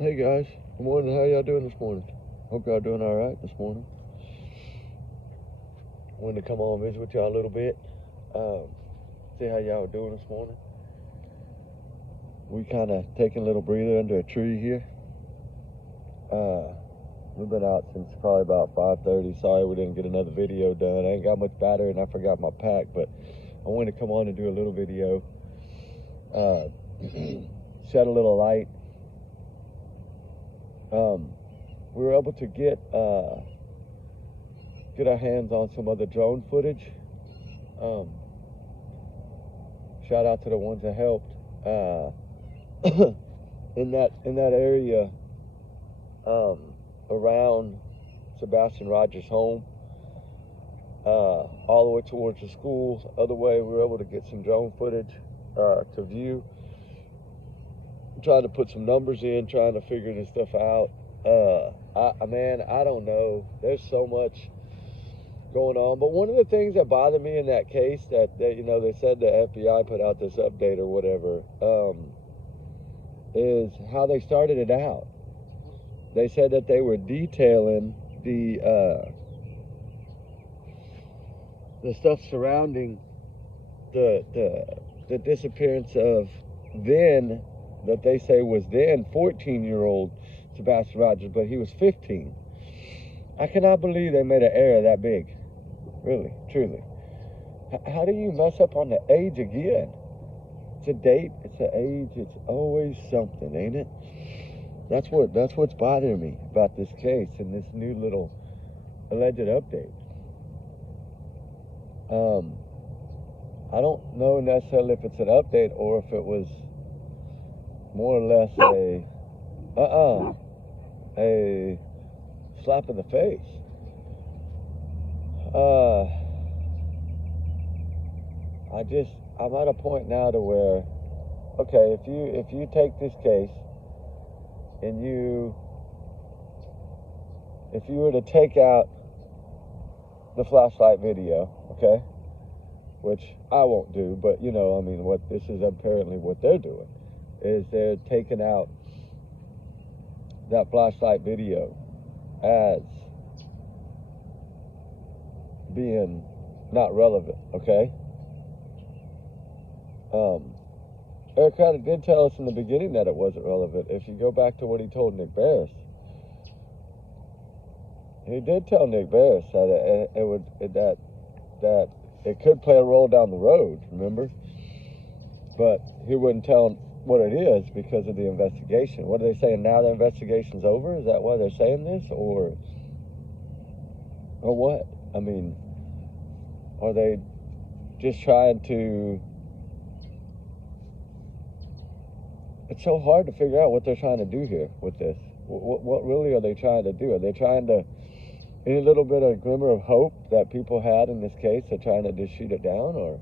Hey guys, good morning. How y'all doing this morning? Hope y'all doing all right this morning. Wanted to come on and visit with y'all a little bit. See how y'all are doing this morning. We kind of taking a little breather under a tree here. We've been out since probably about 5:30. Sorry we didn't get another video done. I ain't got much battery and I forgot my pack, but I wanted to come on and do a little video. Shed a little light. We were able to get our hands on some other drone footage. Shout out to the ones that helped in that area around Sebastian Rogers' home, all the way towards the schools. Other way, we were able to get some drone footage to view. Trying to put some numbers in, trying to figure this stuff out. I don't know. There's so much going on. But one of the things that bothered me in that case that they said the FBI put out this update or whatever, is how they started it out. They said that they were detailing the stuff surrounding the disappearance of then, that they say was then 14-year-old Sebastian Rogers, but he was 15. I cannot believe they made an error that big. Really, truly. How do you mess up on the age again? It's a date, it's an age, it's always something, ain't it? That's what's bothering me about this case and this new little alleged update. I don't know necessarily if it's an update or if it was more or less a slap in the face. I'm at a point now to where, okay, if you take this case and if you were to take out the flashlight video, okay, which I won't do, but what this is apparently what they're doing is they're taking out that flashlight video as being not relevant, okay? Eric Carter did tell us in the beginning that it wasn't relevant. If you go back to what he told Nick Barris, he did tell Nick Barris that it could play a role down the road, remember? But he wouldn't tell him what it is because of the investigation. What are they saying now? The investigation's over? Is that why they're saying this, or what? I mean, are they just trying to? It's so hard to figure out what they're trying to do here with this. What really are they trying to do? Are they trying to, any little bit of glimmer of hope that people had in this case, they're trying to just shoot it down, or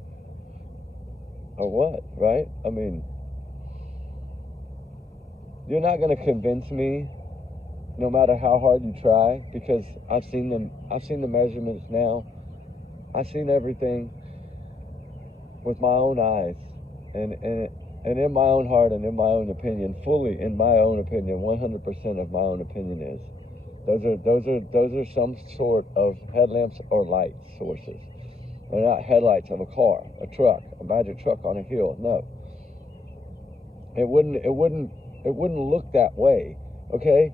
what, right? I mean, you're not going to convince me no matter how hard you try, because I've seen the measurements now. I've seen everything with my own eyes, and in my own heart and in my own opinion, fully in my own opinion, 100% of my own opinion is those are some sort of headlamps or light sources. They're not headlights of a car, a truck, a magic truck on a hill. No, it wouldn't look that way. Okay,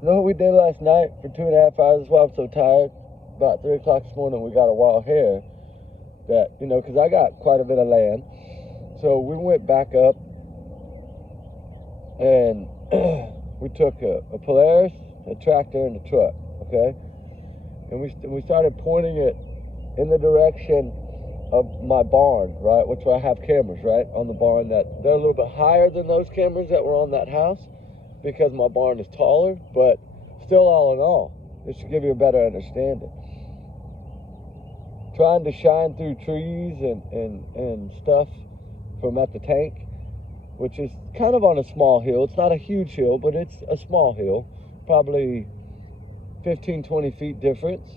you know what we did last night for 2.5 hours? That's why I'm so tired. About 3 o'clock this morning, we got a wild hare that, because I got quite a bit of land. So we went back up and we took a Polaris, a tractor, and a truck, okay? And we started pointing it in the direction of my barn, right? Which I have cameras, right, on the barn that they're a little bit higher than those cameras that were on that house because my barn is taller, but still, all in all, this should give you a better understanding. Trying to shine through trees and stuff from at the tank, which is kind of on a small hill. It's not a huge hill, but it's a small hill, probably 15-20 feet difference.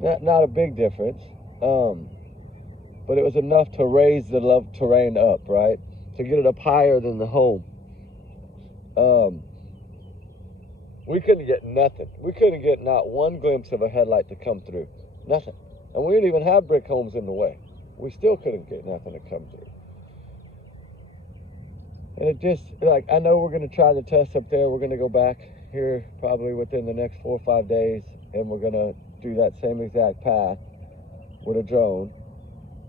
Not a big difference, but it was enough to raise the terrain up, right, to get it up higher than the home. We couldn't get nothing. We couldn't get not one glimpse of a headlight to come through. Nothing. And we didn't even have brick homes in the way. We still couldn't get nothing to come through. And it just, like, I know we're going to try the test up there. We're going to go back here probably within the next 4 or 5 days, and we're going to do that same exact path with a drone.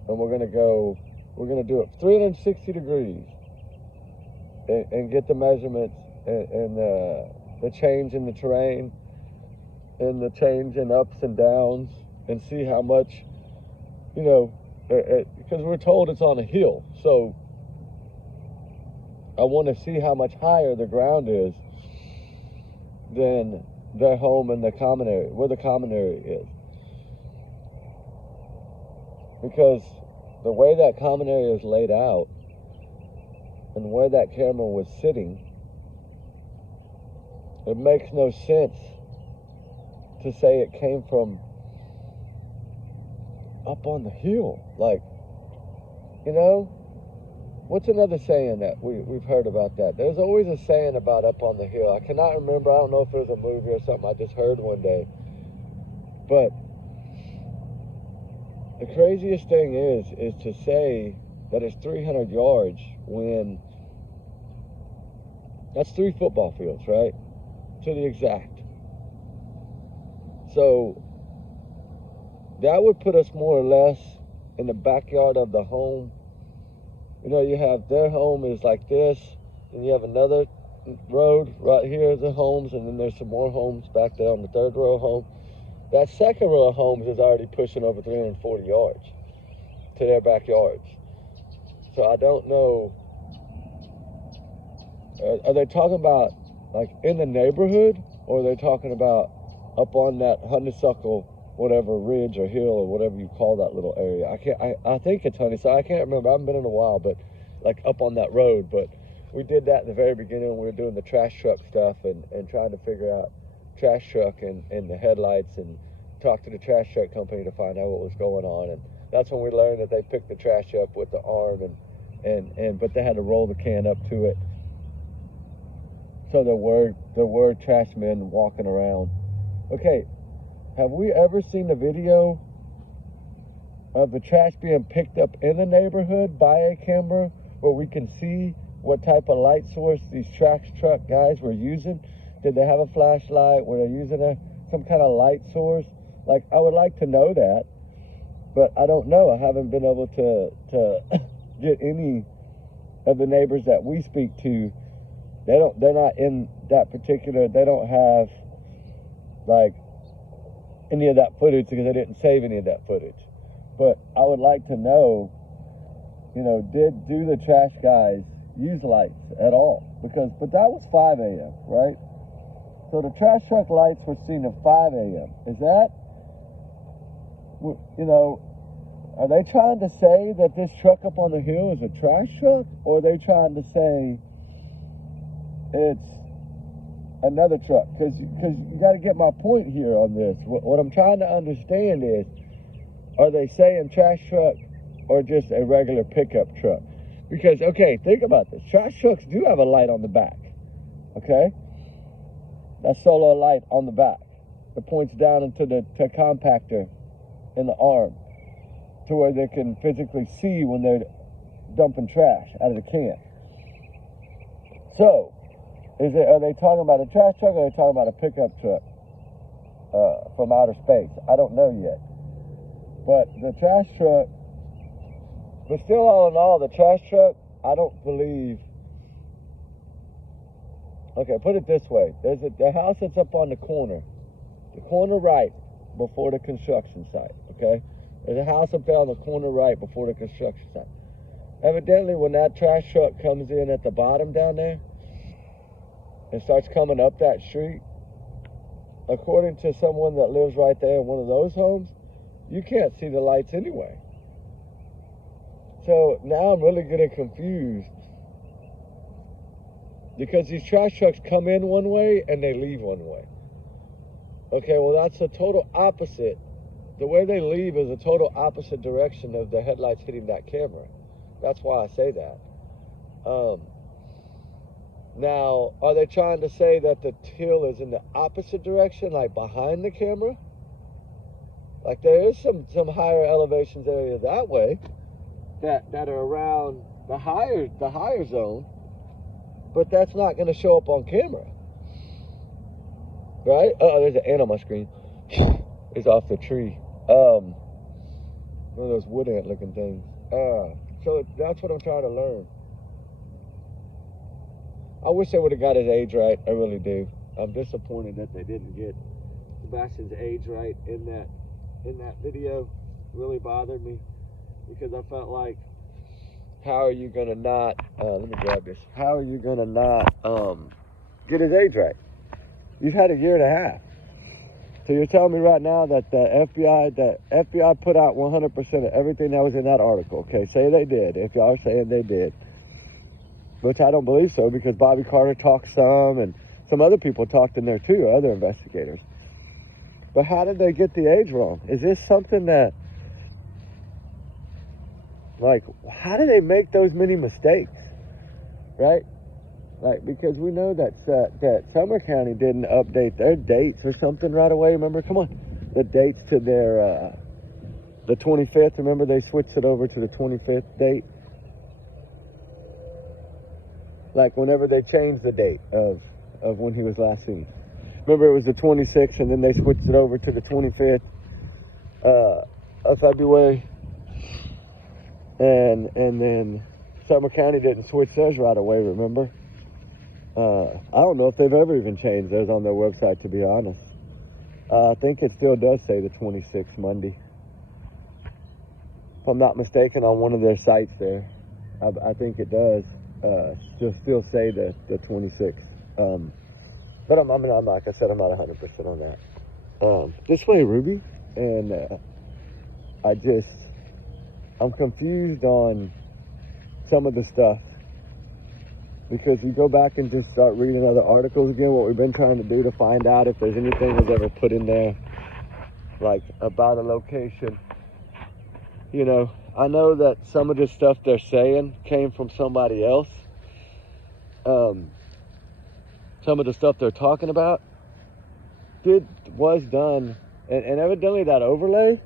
And we're going to do it 360 degrees and get the measurements and the change in the terrain and the change in ups and downs, and see how much, you know, because we're told it's on a hill. So I want to see how much higher the ground is than their home in the common area, where the common area is. Because the way that common area is laid out and where that camera was sitting, it makes no sense to say it came from up on the hill. Like, you know, what's another saying that we've heard about that? There's always a saying about up on the hill. I cannot remember. I don't know if it was a movie or something I just heard one day. But the craziest thing is to say that it's 300 yards when that's 3 football fields, right? To the exact. So that would put us more or less in the backyard of the home. You know, you have their home is like this, and you have another road right here, the homes, and then there's some more homes back there on the third row of home. That second row of homes is already pushing over 340 yards to their backyards. So I don't know. Are they talking about like in the neighborhood, or are they talking about up on that honeysuckle, whatever ridge or hill or whatever you call that little area? I think it's honeysuckle. I can't remember. I haven't been in a while, but like up on that road. But we did that in the very beginning when we were doing the trash truck stuff and trying to figure out trash truck and the headlights, and talk to the trash truck company to find out what was going on. And that's when we learned that they picked the trash up with the arm, but they had to roll the can up to it. So there were trash men walking around. Okay, have we ever seen a video of the trash being picked up in the neighborhood by a camera where we can see what type of light source these trash truck guys were using? Did they have a flashlight? Were they using some kind of light source? Like, I would like to know that, but I don't know. I haven't been able to get any of the neighbors that we speak to. They're not in that particular, they don't have like any of that footage because they didn't save any of that footage. But I would like to know, you know, do the trash guys use lights at all? But that was 5 a.m., right? So the trash truck lights were seen at 5 a.m. Is that, you know, are they trying to say that this truck up on the hill is a trash truck? Or are they trying to say it's another truck? Because you got to get my point here on this. What I'm trying to understand is, are they saying trash truck or just a regular pickup truck? Because, okay, think about this. Trash trucks do have a light on the back, okay? That solar light on the back that points down into the compactor in the arm to where they can physically see when they're dumping trash out of the can. So, are they talking about a trash truck, or are they talking about a pickup truck from outer space? I don't know yet. But the trash truck, but still, all in all, the trash truck, I don't believe. Okay, put it this way. There's the house that's up on the corner right before the construction site, okay? There's a house up there on the corner right before the construction site. Evidently, when that trash truck comes in at the bottom down there and starts coming up that street, according to someone that lives right there in one of those homes, you can't see the lights anyway. So now I'm really getting confused, because these trash trucks come in one way and they leave one way. Okay, well, that's a total opposite. The way they leave is a total opposite direction of the headlights hitting that camera. That's why I say that. Now, are they trying to say that the till is in the opposite direction, like behind the camera? Like there is some higher elevations area that way that are around the higher zone, but that's not going to show up on camera, right? Oh, there's an ant on my screen. It's off the tree. One of those wood ant looking things. So that's what I'm trying to learn. I wish they would have got his age right. I really do. I'm disappointed that they didn't get Sebastian's age right in that video. It really bothered me because I felt like, how are you gonna not? Let me grab this. How are you gonna not get his age right? You've had a year and a half. So you're telling me right now that the FBI put out 100% of everything that was in that article? Okay, say they did. If y'all are saying they did. Which I don't believe so, because Bobby Carter talked some, and some other people talked in there too, other investigators. But how did they get the age wrong? Is this something that, like, how do they make those many mistakes, right? Like, because we know that Summer County didn't update their dates or something right away. Remember, come on, the dates to their, the 25th. Remember, they switched it over to the 25th date. Like whenever they changed the date of when he was last seen. Remember, it was the 26th, and then they switched it over to the 25th of February. And then Summer County didn't switch theirs right away, remember? I don't know if they've ever even changed theirs on their website, to be honest. I think it still does say the 26th Monday. If I'm not mistaken, on one of their sites there. I think it does. Still say the 26th. But I'm like I said, I'm not 100% on that. This way, Ruby, and I'm confused on some of the stuff, because you go back and just start reading other articles again, what we've been trying to do to find out if there's anything was ever put in there, like about a location. You know, I know that some of the stuff they're saying came from somebody else. Some of the stuff they're talking about was done, and evidently that overlay,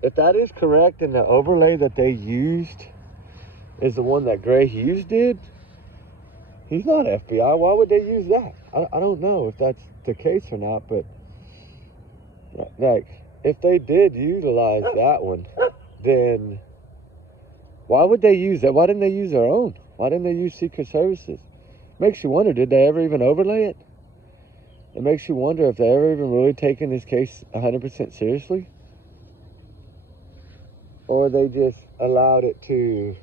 if that is correct, and the overlay that they used is the one that Gray Hughes did, he's not FBI. Why would they use that? I don't know if that's the case or not, but like, if they did utilize that one, then why would they use that? Why didn't they use their own? Why didn't they use Secret Services? Makes you wonder, did they ever even overlay it? It makes you wonder if they ever even really taken this case 100% seriously, or they just allowed it to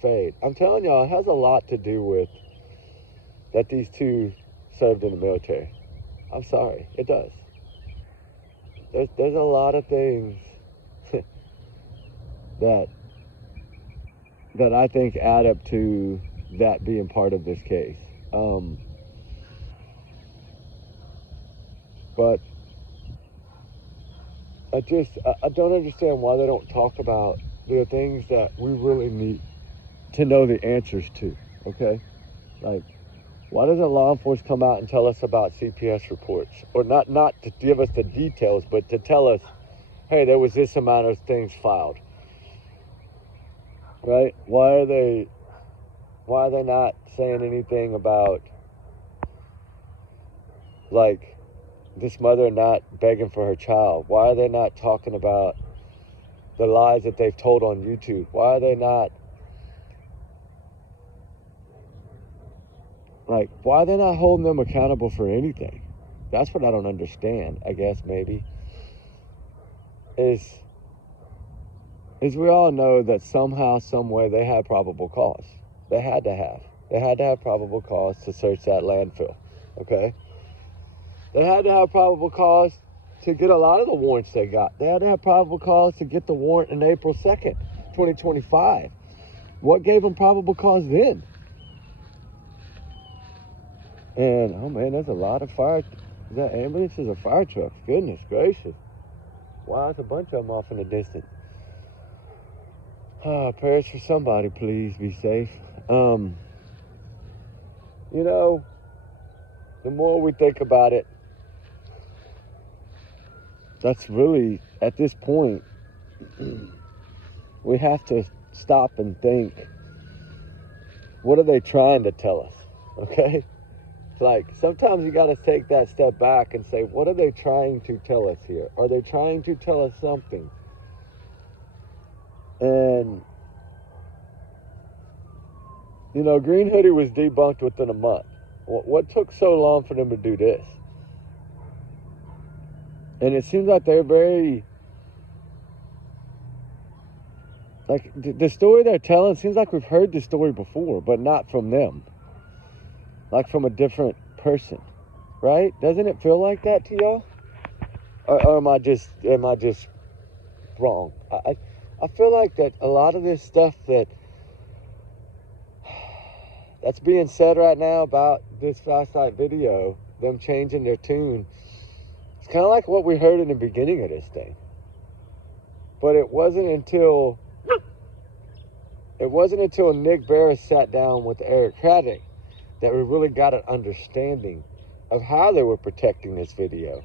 fade. I'm telling y'all, it has a lot to do with that these two served in the military. I'm sorry, it does. There's a lot of things that I think add up to that being part of this case. But I don't understand why they don't talk about the things that we really need to know the answers to, okay? Like, why doesn't law enforcement come out and tell us about CPS reports? Or not to give us the details, but to tell us, hey, there was this amount of things filed, right? Why are they not saying anything about, like, this mother not begging for her child? Why are they not talking about the lies that they've told on YouTube? Why are they not, like, why are they not holding them accountable for anything? That's what I don't understand, I guess, maybe. Is we all know that somehow, some way, they had probable cause. They had to have probable cause to search that landfill, okay? They had to have probable cause to get a lot of the warrants they got. They had to have probable cause to get the warrant on April 2nd, 2025. What gave them probable cause then? And, oh man, there's a lot of fire. Is that ambulances or fire trucks? Goodness gracious. Wow, there's a bunch of them off in the distance. Prayers for somebody, please be safe. You know, the more we think about it, that's really, at this point, we have to stop and think, what are they trying to tell us? Okay? It's like, sometimes you got to take that step back and say, what are they trying to tell us here? Are they trying to tell us something? And, you know, Green Hoodie was debunked within a month. What took so long for them to do this? And it seems like they're very, like, the story they're telling seems like we've heard the story before, but not from them. Like from a different person, right? Doesn't it feel like that to y'all? Or am I just wrong? I feel like that a lot of this stuff that's being said right now about this flashlight video, them changing their tune, it's kind of like what we heard in the beginning of this thing. But it wasn't until Nick Barris sat down with Eric Craddock that we really got an understanding of how they were protecting this video.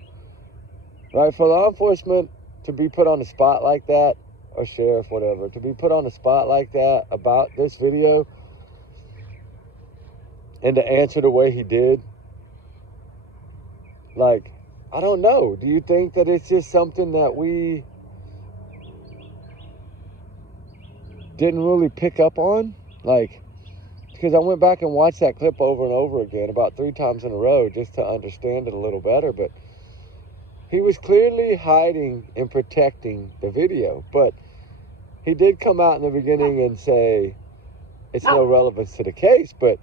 Right? For law enforcement to be put on the spot like that, or sheriff, whatever, to be put on the spot like that about this video, and to answer the way he did, like, I don't know. Do you think that it's just something that we didn't really pick up on? Like, because I went back and watched that clip over and over again, about 3 times in a row, just to understand it a little better. But he was clearly hiding and protecting the video. But he did come out in the beginning and say it's no relevance to the case. But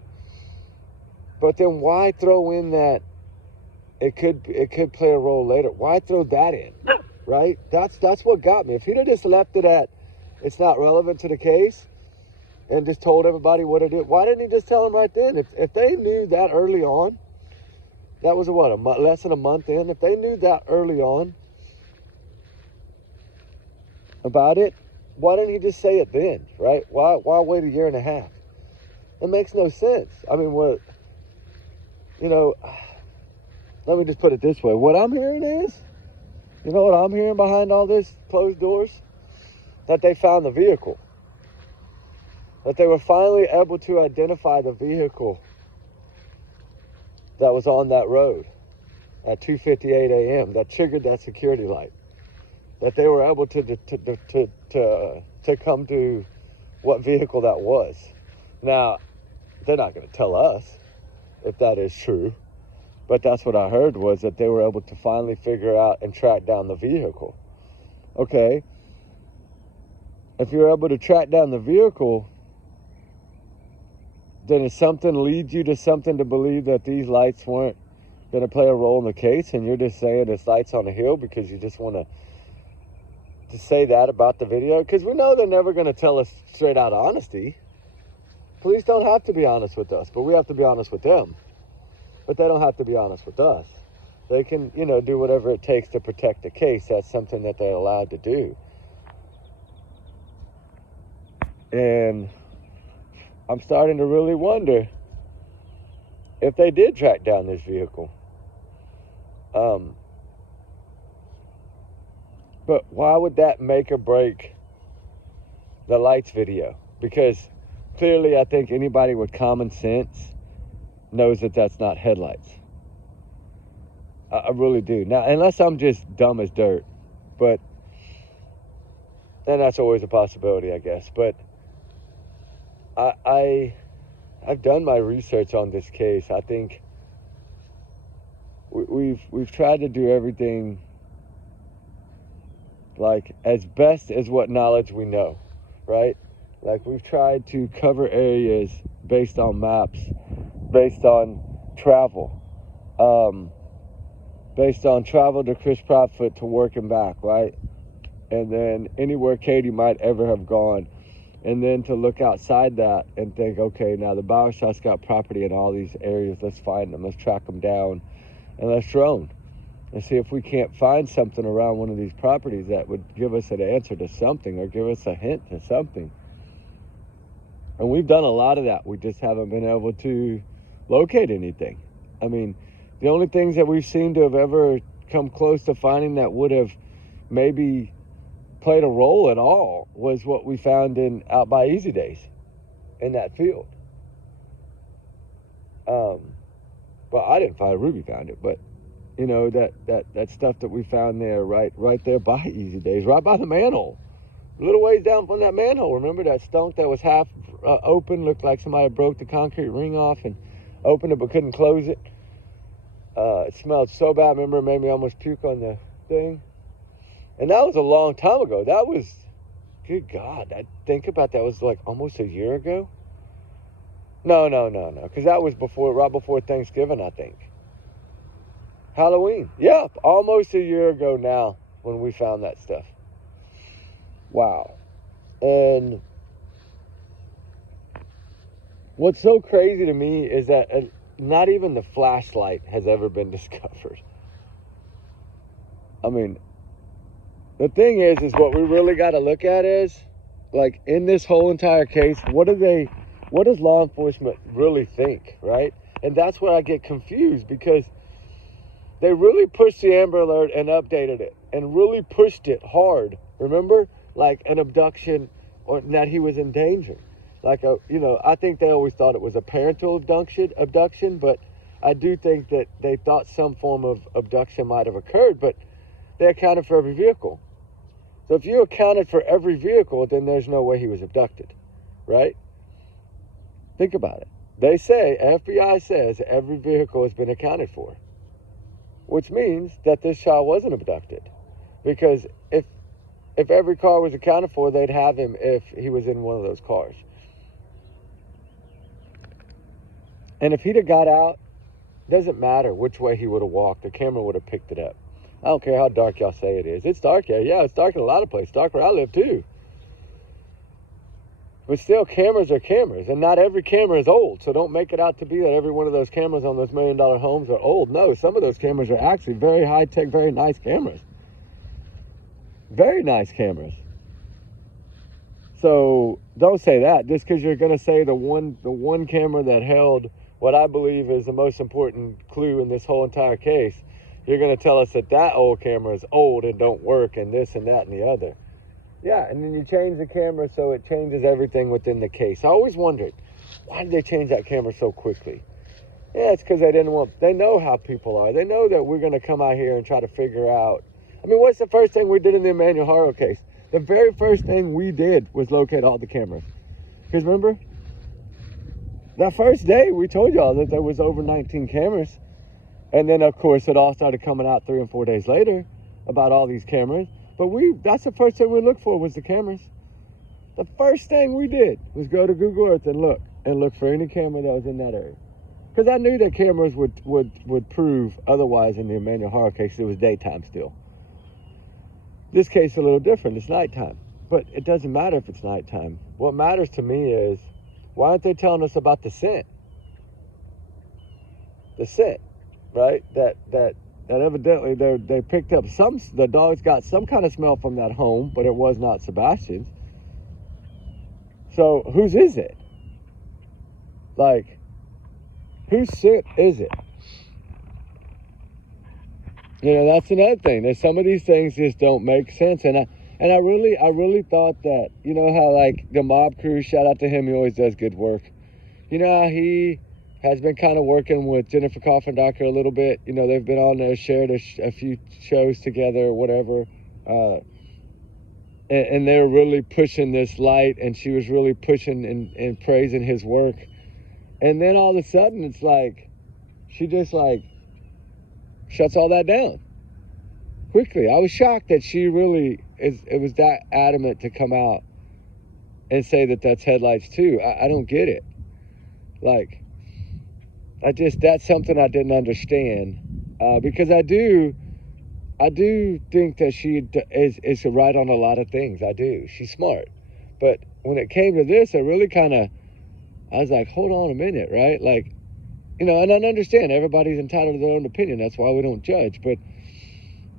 then why throw in that it could play a role later? Why throw that in, right? That's what got me. If he'd have just left it at it's not relevant to the case and just told everybody what it is, why didn't he just tell them right then? If they knew that early on, that was less than a month in. If they knew that early on about it, why didn't he just say it then, right? Why wait a year and a half? It makes no sense. I mean, let me just put it this way. What I'm hearing is, you know what I'm hearing behind all this closed doors? That they found the vehicle. That they were finally able to identify the vehicle that was on that road at 2:58 a.m. that triggered that security light. That they were able to come to what vehicle that was. Now, they're not going to tell us if that is true, but that's what I heard, was that they were able to finally figure out and track down the vehicle. Okay. If you're able to track down the vehicle, then if something leads you to something to believe that these lights weren't going to play a role in the case, and you're just saying it's lights on the hill because you just want to say that about the video, because we know they're never going to tell us straight out honesty. Police don't have to be honest with us, but we have to be honest with them. But they don't have to be honest with us. They can, do whatever it takes to protect the case. That's something that they're allowed to do. And I'm starting to really wonder if they did track down this vehicle. But why would that make or break the lights video? Because clearly I think anybody with common sense knows that that's not headlights. I really do. Now, unless I'm just dumb as dirt, but then that's always a possibility, I guess. But I've done my research on this case. I think we've tried to do everything like as best as what knowledge we know, right? Like, we've tried to cover areas based on maps, based on travel, based on travel to Chris Proudfoot to work and back, right? And then anywhere Katie might ever have gone. And then to look outside that and think, okay, now the Bowershot's got property in all these areas. Let's find them. Let's track them down. And let's drone. And see if we can't find something around one of these properties that would give us an answer to something or give us a hint to something. And we've done a lot of that. We just haven't been able to locate anything. I mean, the only things that we've seemed to have ever come close to finding that would have maybe played a role at all was what we found out by Easy Days in that field. Well, I didn't find it. Ruby found it, but you know, that stuff that we found there, right there by Easy Days, right by the manhole, a little ways down from that manhole. Remember that stunk that was half open, looked like somebody broke the concrete ring off and opened it but couldn't close it. It smelled so bad. Remember, it made me almost puke on the thing. And that was a long time ago. That was, good God, I think about that was like almost a year ago. No, because that was right before Thanksgiving, I think. Halloween. Yeah, almost a year ago now when we found that stuff. Wow. And what's so crazy to me is that not even the flashlight has ever been discovered. I mean, the thing is what we really got to look at is, like, in this whole entire case, what does law enforcement really think, right? And that's where I get confused, because they really pushed the Amber Alert and updated it and really pushed it hard. Remember? Like an abduction, or that he was in danger. Like, I think they always thought it was a parental abduction, but I do think that they thought some form of abduction might have occurred, but they accounted for every vehicle. So if you accounted for every vehicle, then there's no way he was abducted, right? Think about it. They say, FBI says, every vehicle has been accounted for, which means that this child wasn't abducted. Because if every car was accounted for, they'd have him if he was in one of those cars. And if he'd have got out, doesn't matter which way he would have walked, the camera would have picked it up. I don't care how dark y'all say it is. It's dark here. Yeah, it's dark in a lot of places. Dark where I live, too. But still, cameras are cameras, and not every camera is old. So don't make it out to be that every one of those cameras on those $1 million homes are old. No, some of those cameras are actually very high-tech, very nice cameras. Very nice cameras. So don't say that. Just because you're going to say the one camera that held what I believe is the most important clue in this whole entire case, you're going to tell us that old camera is old and don't work and this and that and the other. Yeah, and then you change the camera so it changes everything within the case. I always wondered, why did they change that camera so quickly? Yeah, it's because they know how people are. They know that we're going to come out here and try to figure out. I mean, what's the first thing we did in the Emmanuel Haro case? The very first thing we did was locate all the cameras. Because remember, that first day we told y'all that there was over 19 cameras. And then, of course, it all started coming out 3 and 4 days later about all these cameras. But that's the first thing we looked for was the cameras. The first thing we did was go to Google Earth and look for any camera that was in that area. Because I knew that cameras would prove otherwise in the Emmanuel Haro case. It was daytime still. This case is a little different. It's nighttime. But it doesn't matter if it's nighttime. What matters to me is, why aren't they telling us about the scent? The scent, right? That evidently they picked up the dogs got some kind of smell from that home, but it was not Sebastian's. So whose is it? Like, whose scent is it? You know, that's another thing. There's some of these things just don't make sense. And I really thought that, you know how, like, the mob crew, shout out to him, he always does good work. You know how he has been kind of working with Jennifer Coffendocker a little bit. You know, they've been on there, shared a few shows together or whatever. And they were really pushing this light, and she was really pushing and praising his work. And then all of a sudden, it's like, she just, like, shuts all that down quickly. I was shocked that she really it was that adamant to come out and say that that's headlights too. I don't get it. Like, that's something I didn't understand, because I do think that she is right on a lot of things. I do. She's smart. But when it came to this, I was like, hold on a minute, right? Like, you know, and I understand everybody's entitled to their own opinion. That's why we don't judge. But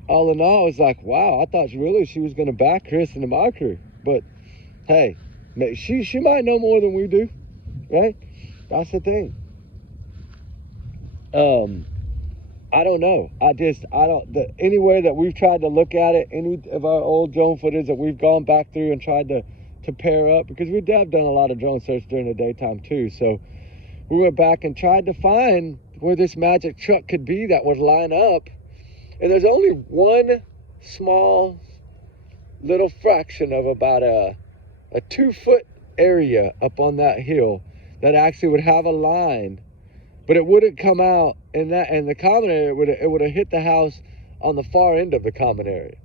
all in all, I was like, wow, I thought really she was going to back Chris and the mob crew. But hey, she might know more than we do, right? That's the thing. I don't know. Any way that we've tried to look at it, any of our old drone footage that we've gone back through and tried to pair up, because we have done a lot of drone search during the daytime too. So we went back and tried to find where this magic truck could be that would line up. And there's only one small little fraction of about a 2-foot area up on that hill that actually would have a line, but it wouldn't come out in the common area. It would have hit the house on the far end of the common area,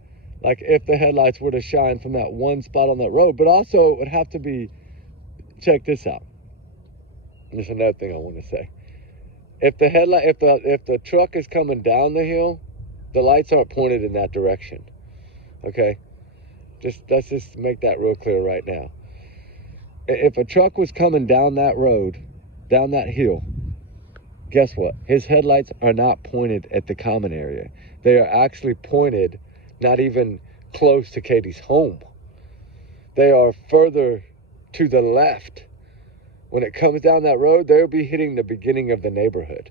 like if the headlights were to shine from that one spot on that road. But also it would have to be, check this out. There's another thing I want to say. If the truck is coming down the hill, the lights aren't pointed in that direction. Okay? Let's just make that real clear right now. If a truck was coming down that road, down that hill, guess what? His headlights are not pointed at the common area. They are actually pointed not even close to Katie's home. They are further to the left. When it comes down that road, they'll be hitting the beginning of the neighborhood,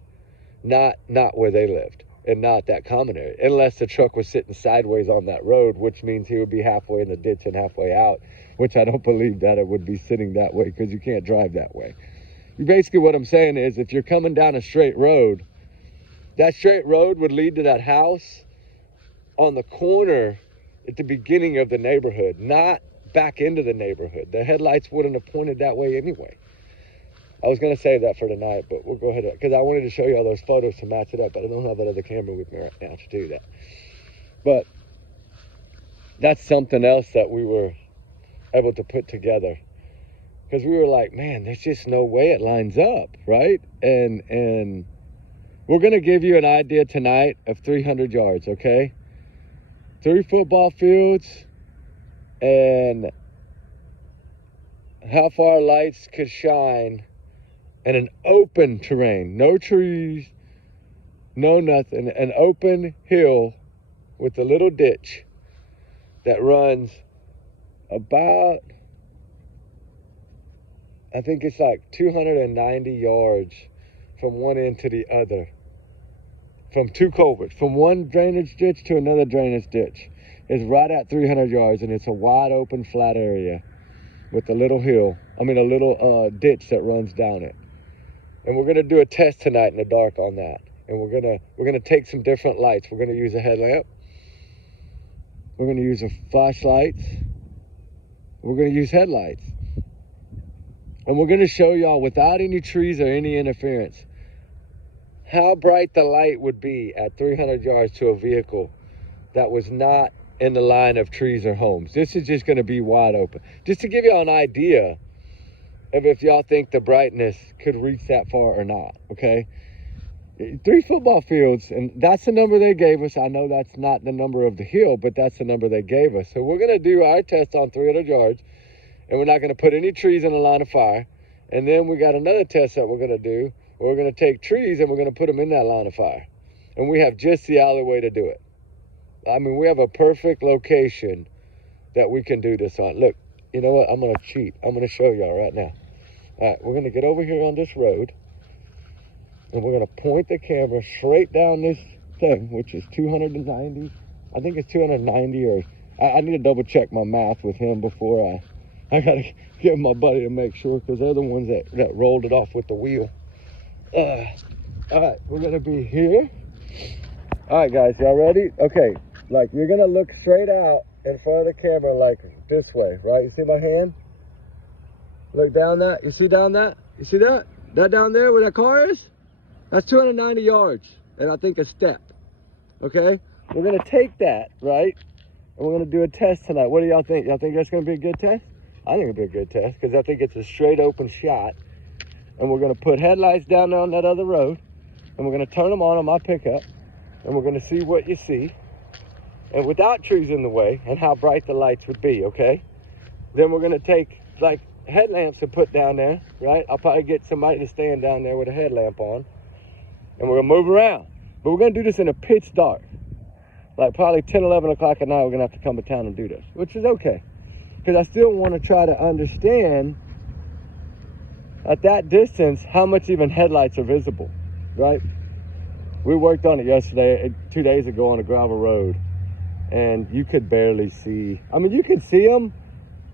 not where they lived, and not that common area, unless the truck was sitting sideways on that road, which means he would be halfway in the ditch and halfway out, which I don't believe that it would be sitting that way, because you can't drive that way. Basically what I'm saying is, if you're coming down a straight road, that straight road would lead to that house on the corner at the beginning of the neighborhood, not back into the neighborhood. The headlights wouldn't have pointed that way anyway. I was going to save that for tonight, but we'll go ahead, because I wanted to show you all those photos to match it up, but I don't have that other camera with me right now to do that. But that's something else that we were able to put together, because we were like, man, there's just no way it lines up, right? And we're going to give you an idea tonight of 300 yards, okay? 3 football fields, and how far lights could shine in an open terrain, no trees, no nothing, an open hill with a little ditch that runs about, I think it's like 290 yards from one end to the other, from 2 culverts, from one drainage ditch to another drainage ditch. It's right at 300 yards, and it's a wide open flat area with a little ditch that runs down it. And we're gonna do a test tonight in the dark on that. And we're gonna take some different lights. We're gonna use a headlamp. We're gonna use a flashlight. We're gonna use headlights. And we're gonna show y'all, without any trees or any interference, how bright the light would be at 300 yards to a vehicle that was not in the line of trees or homes. This is just gonna be wide open. Just to give y'all an idea of if y'all think the brightness could reach that far or not, okay? 3 football fields, and that's the number they gave us. I know that's not the number of the hill, but that's the number they gave us. So we're gonna do our test on 300 yards, and we're not gonna put any trees in the line of fire. And then we got another test that we're gonna do, where we're gonna take trees and we're gonna put them in that line of fire. And we have just the alleyway to do it. I mean, we have a perfect location that we can do this on. Look, you know what? I'm gonna cheat. I'm gonna show y'all right now. All right, we're gonna get over here on this road, and we're gonna point the camera straight down this thing, which is 290. I think it's 290, or I need to double check my math with him before I gotta get my buddy to make sure, because they're the ones that rolled it off with the wheel. All right, we're gonna be here. All right, guys, y'all ready? Okay, like, you're gonna look straight out in front of the camera, like this way, right? You see my hand? Look down that. You see down that? You see that? That down there where that car is? That's 290 yards, and I think a step. Okay? We're gonna take that, right? And we're gonna do a test tonight. What do y'all think? Y'all think that's gonna be a good test? I think it'll be a good test, because I think it's a straight open shot. And we're gonna put headlights down there on that other road, and we're gonna turn them on my pickup, and we're gonna see what you see, and without trees in the way, and how bright the lights would be, okay? Then we're gonna take, like, headlamps to put down there, right? I'll probably get somebody to stand down there with a headlamp on, and we're gonna move around. But we're gonna do this in a pitch dark. Like probably 10, 11 o'clock at night, we're gonna have to come to town and do this, which is okay. Because I still wanna try to understand at that distance how much even headlights are visible, right? We worked on it yesterday, 2 days ago on a gravel road, and you could barely see. I mean, you could see them,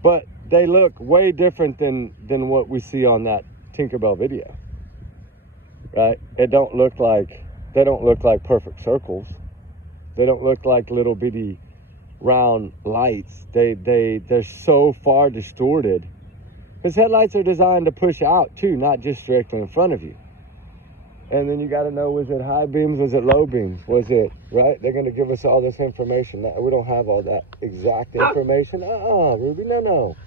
but they look way different than what we see on that Tinkerbell video, right? They don't look like perfect circles. They don't look like little bitty round lights. They're so far distorted, because headlights are designed to push out too, not just directly in front of you. And then you got to know, was it high beams, was it low beams, was it, right? They're going to give us all this information. We don't have all that exact information. Ruby, no.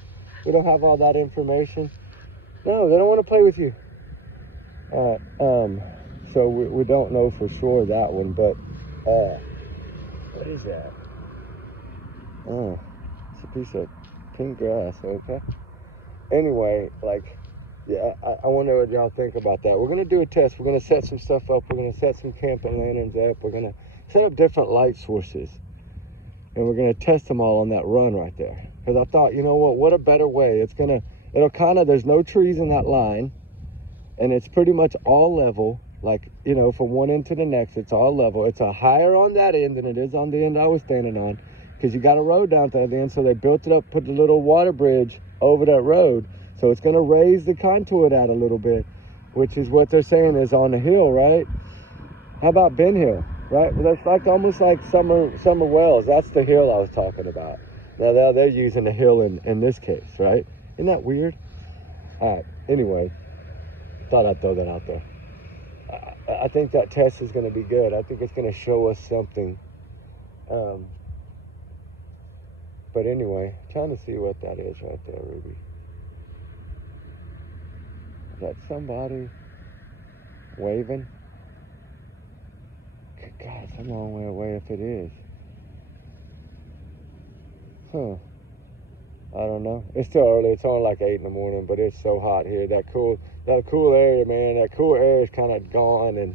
We don't have all that information. No, they don't want to play with you. So we don't know for sure that one, but what is that? Oh, it's a piece of pink grass, okay? Anyway, yeah, I wonder what y'all think about that. We're going to do a test. We're going to set some stuff up. We're going to set some camping lanterns up. We're going to set up different light sources. And we're going to test them all on that run right there. Because I thought, you know what a better way. It'll kind of, there's no trees in that line. And it's pretty much all level. From one end to the next, it's all level. It's a higher on that end than it is on the end I was standing on. Because you got a road down to the end. So they built it up, put the little water bridge over that road. So it's going to raise the contour of that a little bit, which is what they're saying is on the hill, right? How about Ben Hill, right? That's almost like Summer Wells. That's the hill I was talking about. Now they're using the hill in this case, right? Isn't that weird? All right. Anyway, thought I'd throw that out there. I think that test is going to be good. I think it's going to show us something. But anyway, trying to see what that is right there, Ruby. Is that somebody waving? God, it's a long way away if it is. I don't know. It's still early. It's only like 8 in the morning, but it's so hot here. That cool area, man. That cool area is kind of gone, and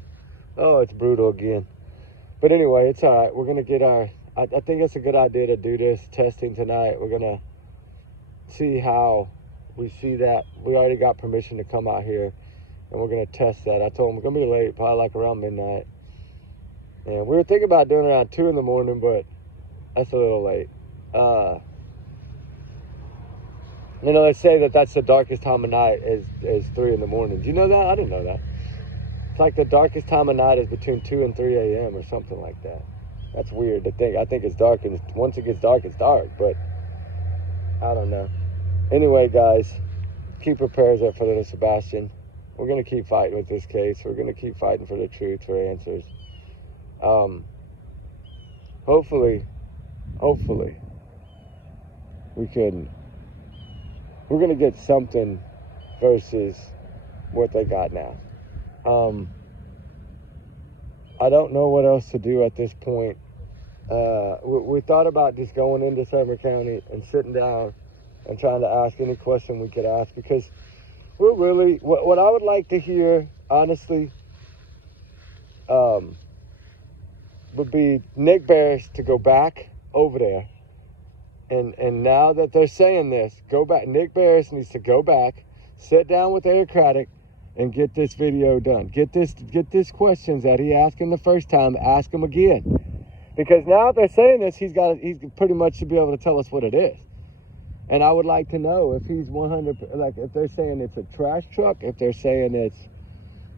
it's brutal again. But anyway, it's all right. We're gonna get I think it's a good idea to do this testing tonight. We're gonna see how we see that. We already got permission to come out here, and we're going to test that. I told them we're going to be late, probably like around midnight. And we were thinking about doing it around 2 in the morning, but that's a little late. They say that's the darkest time of night is 3 in the morning. Do you know that? I didn't know that. It's like the darkest time of night is between 2 and 3 a.m. or something like that. That's weird to think. I think it's dark, and once it gets dark, it's dark, but I don't know. Anyway, guys, keep your prayers up for little Sebastian. We're going to keep fighting with this case. We're going to keep fighting for the truth, for answers. Hopefully, we're going to get something versus what they got now. I don't know what else to do at this point. We thought about just going into Summer County and sitting down and trying to ask any question we could ask, because we're really, what I would like to hear, honestly, would be Nick Barris to go back over there. And now that they're saying this, go back. Nick Barris needs to go back, sit down with Eric Craddock, and get this video done. Get this questions that he asked him the first time, ask him again. Because now if they're saying this, he's pretty much should be able to tell us what it is. And I would like to know if he's 100, if they're saying it's a trash truck, if they're saying it's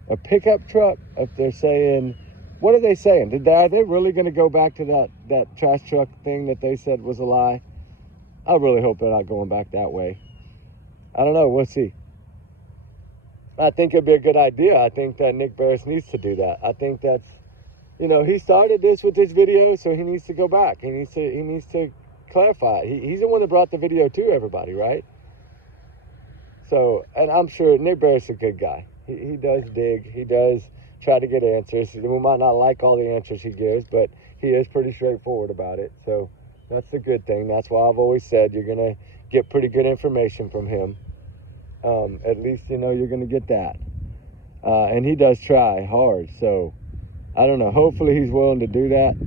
a pickup truck, if they're saying, what are they saying? Are they really going to go back to that trash truck thing that they said was a lie? I really hope they're not going back that way. I don't know. We'll see. I think it'd be a good idea. I think that Nick Barris needs to do that. I think that's, he started this with this video, so he needs to go back. He needs to clarify. He's the one that brought the video to everybody, right? So, and I'm sure Nick Barris is a good guy. He does dig. He does try to get answers. We might not like all the answers he gives, but he is pretty straightforward about it. So that's the good thing. That's why I've always said you're going to get pretty good information from him. At least, you're going to get that. And he does try hard. So I don't know. Hopefully he's willing to do that.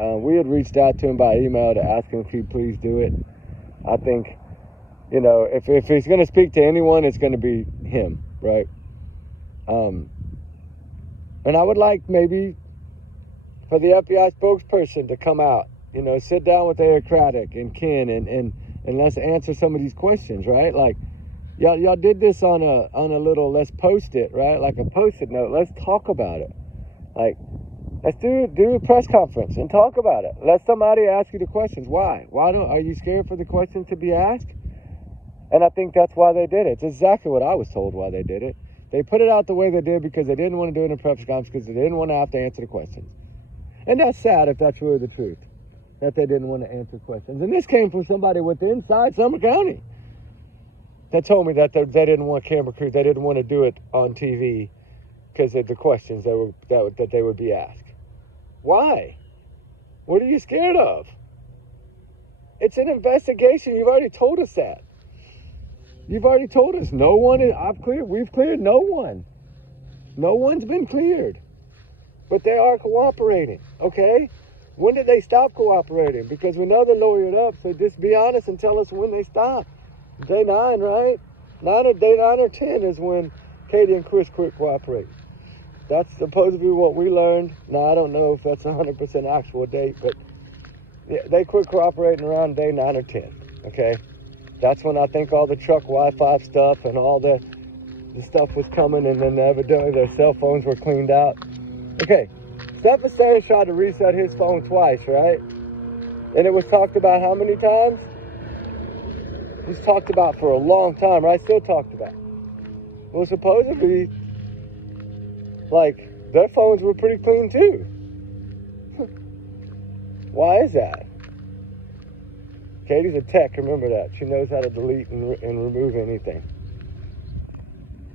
We had reached out to him by email to ask him if he'd please do it. I think, if he's going to speak to anyone, it's going to be him, right? And I would like maybe for the FBI spokesperson to come out, you know, sit down with Eric Craddock and Ken and let's answer some of these questions, right? Like, y'all did this on a little, let's post it, right? Like a post-it note. Let's talk about it. Like, let's do a press conference and talk about it. Let somebody ask you the questions. Why? Are you scared for the questions to be asked? And I think that's why they did it. It's exactly what I was told why they did it. They put it out the way they did because they didn't want to do it in a press conference because they didn't want to have to answer the questions. And that's sad if that's really the truth, that they didn't want to answer questions. And this came from somebody with inside Sumner County that told me that they didn't want camera crews, they didn't want to do it on TV because of the questions that they would be asked. Why? What are you scared of? It's an investigation. You've already told us that. You've already told us we've cleared no one. No one's been cleared. But they are cooperating, okay? When did they stop cooperating? Because we know they're lawyered up, so just be honest and tell us when they stopped. Day 9, right? Day 9 or 10 is when Katie and Chris quit cooperating. That's supposed to be what we learned. Now, I don't know if that's 100% actual date, but they quit cooperating around day 9 or 10, okay? That's when I think all the truck Wi-Fi stuff and all the stuff was coming, and then evidently their cell phones were cleaned out. Okay, Sebastian tried to reset his phone twice, right? And it was talked about how many times? It was talked about for a long time, right? Still talked about. Well, supposedly, like, their phones were pretty clean too. Why is that? Katie's a tech, remember that. She knows how to delete and remove anything.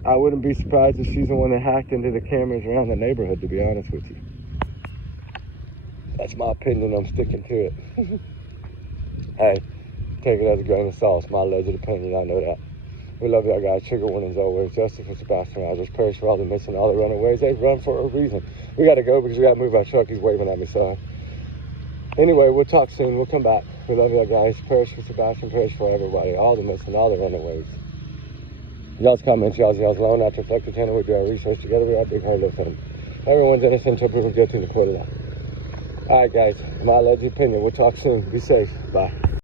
I wouldn't be surprised if she's the one that hacked into the cameras around the neighborhood, to be honest with you. That's my opinion. I'm sticking to it. Hey, take it as a grain of salt. It's my alleged opinion. I know that. We love y'all guys. Trigger warnings always. Justice for Sebastian. I just perish for all the missing, all the runaways. They've run for a reason. We got to go because we got to move our truck. He's waving at me, sorry. Anyway, we'll talk soon. We'll come back. We love y'all guys. Perish for Sebastian. Perish for everybody. All the missing, all the runaways. Y'all's comments, y'all's alone. After reflect the channel, we do our research together. We are big hard listen. Everyone's innocent until proven guilty in the court of law. All right, guys. My alleged opinion. We'll talk soon. Be safe. Bye.